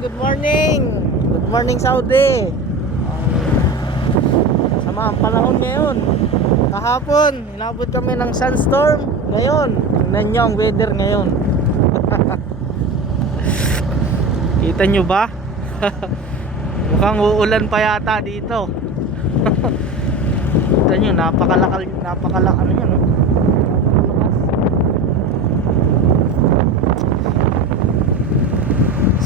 good morning. Good morning Saudi. Sama ang panahon ngayon. Kahapon, inabot kami ng sunstorm. Ngayon, tingnan nyo ang weather ngayon. Kita nyo ba? Mukhang uulan pa yata dito. Kita nyo, napakalakal ano yan, no?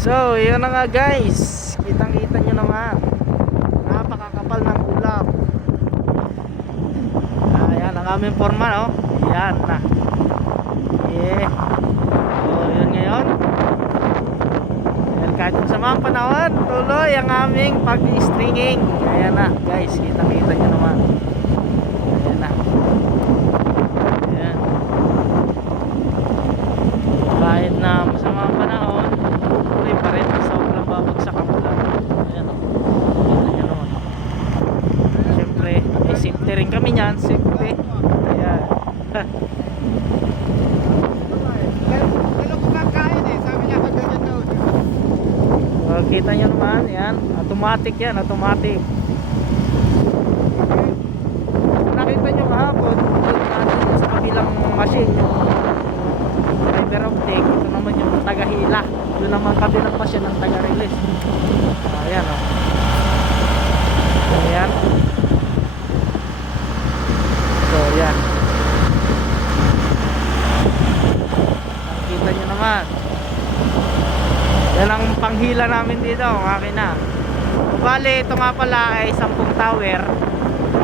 So, yun na nga guys. Kitang-kita nyo naman. Napakakapal ng ulap. Ayan, ang aming forma, no? Ayan na. Yeah. So, yun ngayon. Ayan, kahit sa mga panahon, tuloy ang aming pag-stringing. Ayan na, guys. Kitang-kita nyo naman. Ayan na. Ayan. Kahit na masama ang panahon, tuloy pa rin. Sobrang babagsak ang ulan. Ayan o. Kita nyo naman. Siyempre, may safety rin kami nyan. Safety. Ayan. Ano kumakain eh, sabi niya pag ganyan daw. So, kita nyo naman. Ayan. Automatic yan. Automatic. Nakita nyo kahapon, doon sa kabilang machine, yung fiber optic. Ito naman yung tagahila. Doon naman kabilang machine ng taga-release. Ayan o. Ayan. So, ayan. Nakikita nyo naman. Yan ang panghila namin dito, makina. Bale, ito nga pala ay 10 tower.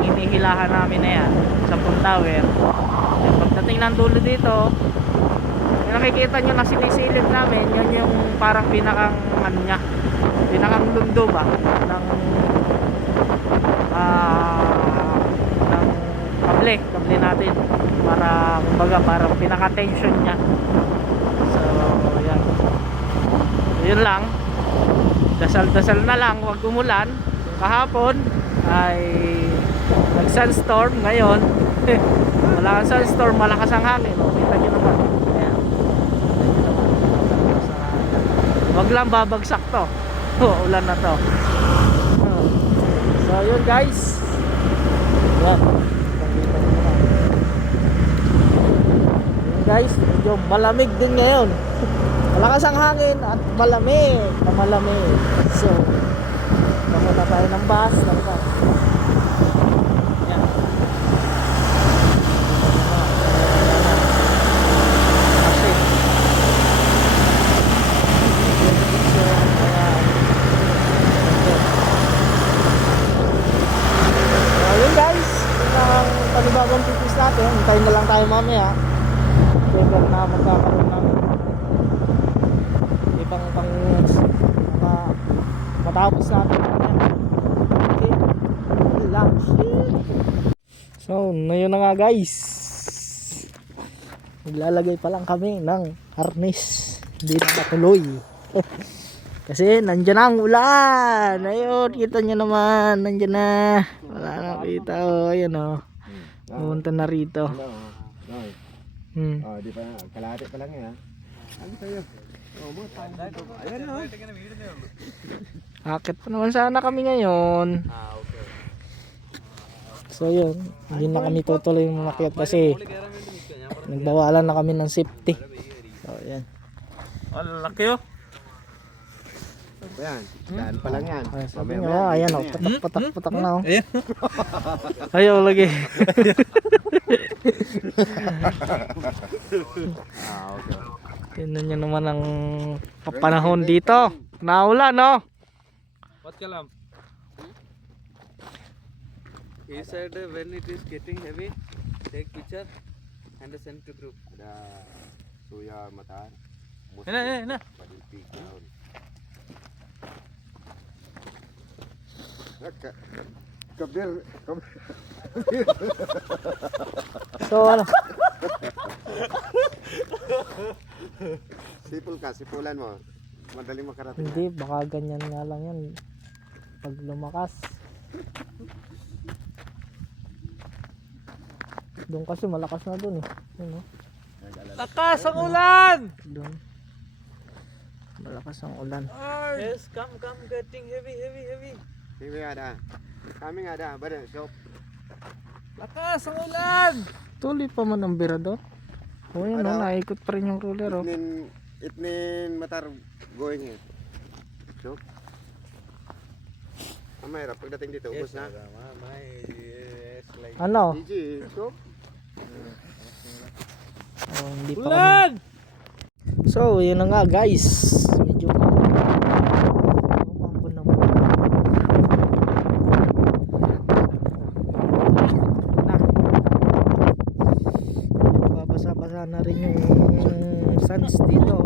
Hinihilahan namin na yan, 10 tower. At pagdating ng dulo dito, yung nakikita nyo na sinisilip namin, yun yung parang pinakang ano nya, pinakang lundo ba ng kable natin, para kumbaga parang pinaka tension nya. So yan, yun lang. Dasal na lang, wag umulan. Kahapon ay nag sunstorm, ngayon wala kang sunstorm, malakas ang hangin. Kita nyo naman. Ayan. Wag lang babagsak to. Ulan na to. So yun guys. Yan. Yun guys, medyo malamig din ngayon. Malakas ang hangin at malamig na malamig. So pamunta tayo ng bus. Yan. Ayun guys, yun ang panibagong pipis natin. Hintayin na lang tayo mamaya. Pwede na magkakaroon ng ibang matapos natin. Okay, lang. So, yun na nga guys. Maglalagay pa lang kami ng harness. Hindi na matuloy. Kasi nandyan na ang ulan. Ayun, kita nyo naman. Nandyan na. Wala na kita. O, ayun o. Pumunta na rito. Di pa, kalahati pa lang yan. Ano sa'yo? Ayan o. Akit pa naman sana kami ngayon. So yun, hindi na kami tutuloy umakyat kasi nagbawalan na kami ng safety. So yan. Oh, laki oh. Ayan, daan pa lang yan. Ay, sabi nga, ayan o, patak na o. Ayan. Ayaw lagi. Okay. Tingnan nyo naman ang panahon dito. Naulan no? What kalam? He said when it is getting heavy, take picture and send to group. Ada suya mata. Na. Kabir. So ano? Sipulan mo. Madali makarating. Hindi, baka ganyan nga lang yan. Pag lumakas. Doon kasi malakas na doon eh. Yun, no? Lakas ang ulan! Doon. lakas ng ulan. Yes, come, getting heavy. Hindi ada. Kami nga ada, bada, shop. Lakas ang ulan! Tuloy pa man ang birador. O yun, Ano? naikot pa rin yung roller. Oh. Itnin matar going here. Shop. Ang mahirap pagdating dito, ubos na. Ano? Gigi, shop. Oh, hindi pa kami. So, yun na nga guys. Medyo umambon na muna. Babasa-basa na rin yung suns dito.